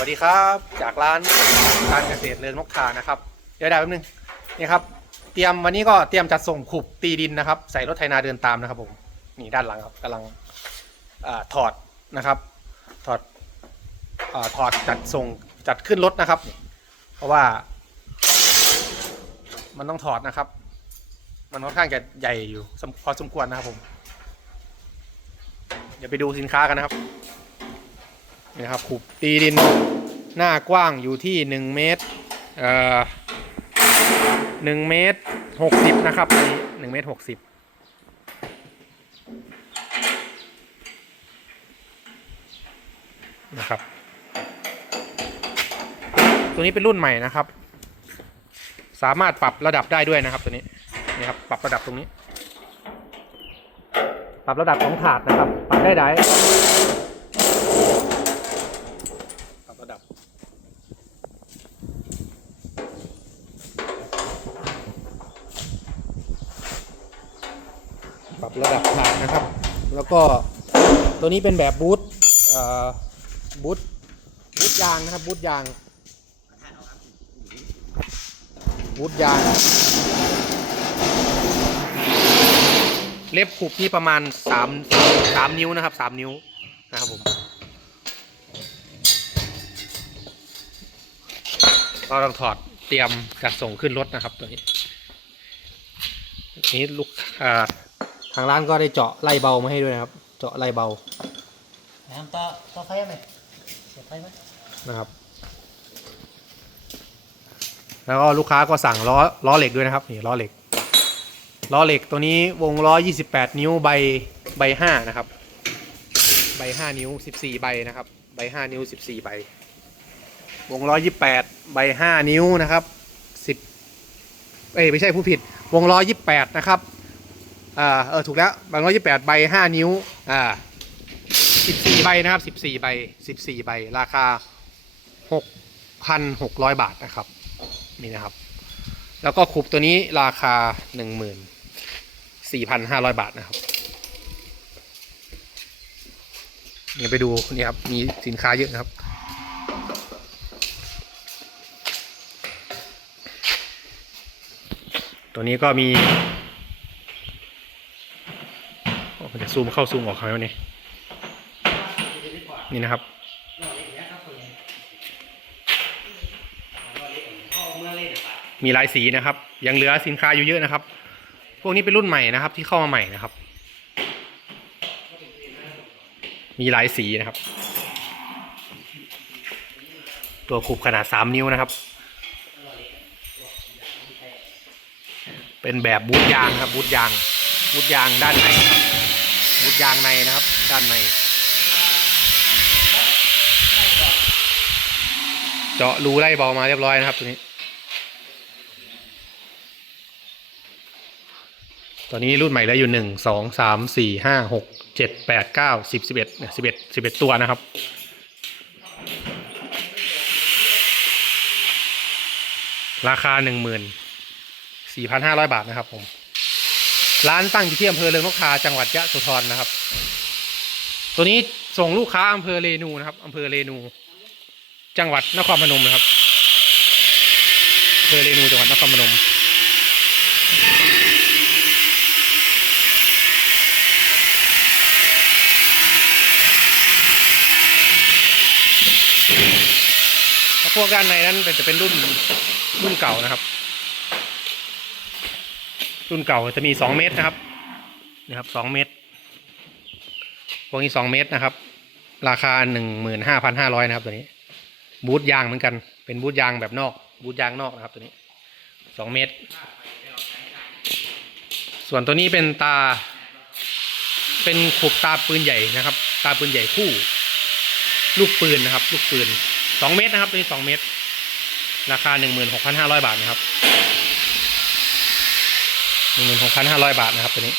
วัสดีครับ จากร้านการเกษตรเรืองนกทานะครับ เดี๋ยวได้แป๊บนึงนี่ครับเตรียมวันนี้ก็เตรียมจัดส่งขุบตีดินนะครับ ใส่รถไถนาเดินตามนะครับผมนี่ด้านหลังครับกำลังอถอดนะครับถอดอถอดจัดส่งจัดขึ้นรถนะครับ เพราะว่า มันต้องถอดนะครับ มันค่อนข้างจะใหญ่อยู่พอสมควรนะครับผม เดี๋ยวไปดูสินค้ากันนะครับ นี่นะครับขุบตีดินหน้ากว้างอยู่ที่หนึ่งเมตรเอ่อหนึ่งเมตรหกสิบนะครับอันนี้หนึ่งเมตรหกสิบนะครับ ตัวนี้เป็นรุ่นใหม่นะครับ สามารถปรับระดับได้ด้วยนะครับตัวนี้นี่ครับปรับระดับตรงนี้ ปรับระดับของถาดนะครับ ปรับได้ไดปรับระดับ ปรับระดับถาดนะครับ แล้วก็ตัวนี้เป็นแบบบูทบูทบูทยางนะครับบูทยางบูทยาง เล็บขุบนี่ประมาณ3 3นิ้วนะครับ 3 นิ้วนะครับผมก็ต้องถอดเตรียมจัดส่งขึ้นรถนะครับตัวนี้นี้ลูกอ่า ทางร้านก็ได้เจาะไล่เบามาให้ด้วยนะครับ เจาะไล่เบาน้ำต่อต่อไฟไหมเสียบไฟไหมนะครับ แล้วก็ลูกค้าก็สั่งล้อล้อเหล็กด้วยนะครับนี่ล้อเหล็กล้อเหล็กตัวนี้วงล้อ 28 นิ้วใบใบ 5 นะครับ ใบ 5 นิ้ว 14 ใบนะครับ ใบ 5 นิ้ว 14 ใบ วงล้อ 28 ใบ 5 นิ้วนะครับ 10 เอ้ยไม่ใช่ผู้ผิด วงล้อ 28 นะครับ อ่าเออถูกแล้วใบล้อ28ใบ5นิ้วอ่า14ใบนะครับ14ใบ14ใบราคา6,600บาทนะครับนี่นะครับ แล้วก็คุบตัวนี้ราคา14,500บาทนะครับเดี๋ยวไปดูนี่ครับมีสินค้าเยอะนะครับตัวนี้ก็มี โอ้มันจะซูมเข้าซูมออกเขาไหมวะนี่นี่นะครับมีหลายสีนะครับ ยังเหลือสินค้าอยู่เยอะนะครับ พวกนี้เป็นรุ่นใหม่นะครับ ที่เข้ามาใหม่นะครับ มีหลายสีนะครับ ตัวขูบขนาดสามนิ้วนะครับ เป็นแบบบูทยางครับบูทยางบูทยางด้านในครับ บูทยางในนะครับ ด้านใน เจาะรูไล่เบามาเรียบร้อยนะครับตัวนี้ ตอนนี้รุ่นใหม่แล้วอยู่หนึ่งสองสามสี่ห้าหกเจ็ดแปดเก้าสิบสิบเอ็ดสิบเอ็ดสิบเอ็ดตัวนะครับราคาหนึ่งหมื่นสี่พันห้าร้อยบาทนะครับผม ร้านตั้งอยู่ที่อำเภอเรืองนกทาจังหวัดยะโสธรนะครับ ตัวนี้ส่งลูกค้าอำเภอเรนูนะครับอำเภอเรนู จังหวัดนครพนมนะครับอำเภอเรนูจังหวัดนครพนมพวกด้านในนั้นเป็นจะเป็นรุ่นรุ่นเก่านะครับ รุ่นเก่าจะมีสองเมตรนะครับนะครับสองเมตร พวกนี้สองเมตรนะครับ ราคาหนึ่งหมื่นห้าพันห้าร้อยนะครับตัวนี้ บูทยางเหมือนกัน เป็นบูทยางแบบนอก บูทยางนอกนะครับตัวนี้สองเมตร ส่วนตัวนี้เป็นตา เป็นขบตาปืนใหญ่นะครับ ตาปืนใหญ่คู่ ลูกปืนนะครับ ลูกปืนสองเมตรนะครับตัวนี้สองเมตร ราคาหนึ่งหมื่นหกพันห้าร้อยบาทนะครับ หนึ่งหมื่นหกพันห้าร้อยบาทนะครับตัวนี้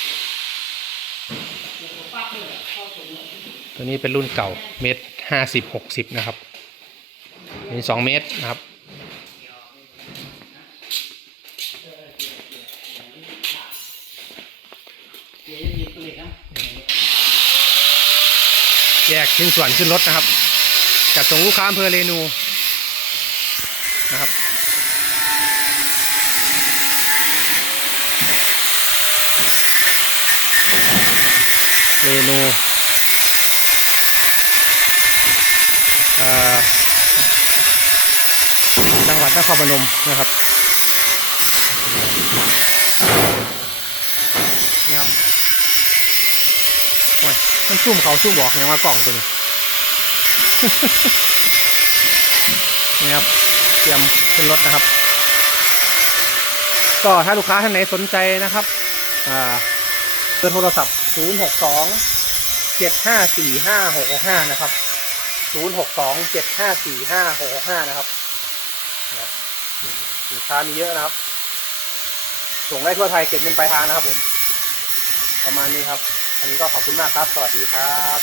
ตัวนี้เป็นรุ่นเก่าเมตรห้าสิบหกสิบนะครับมีสองเมตรนะครับแยกชิ้นส่วนขึ้นรถนะครับ จัดส่งลูกค้าอำเภอเรนูนะครับ เรนูจังหวัดนครพนมนะครับนี่ครับโอ้ยมันซุ่มเขาซุ่มบอกยังว่ากล่องตัวนี้นี่ครับเตรียมขึ้นรถนะครับ ก็ถ้าลูกค้าท่านไหนสนใจนะครับอ่าเบอร์โทรศัพท์ 0 6 2 7 5 4 5 6 6 5นะครับ0 6 2 7 5 4 5 6 6 5นะครับนะครับค้ามีเยอะนะครับ ส่งได้ทั่วไทยเก็บเงินปลายทางนะครับผม ประมาณนี้ครับ อันนี้ก็ขอบคุณมากครับ สวัสดีครับ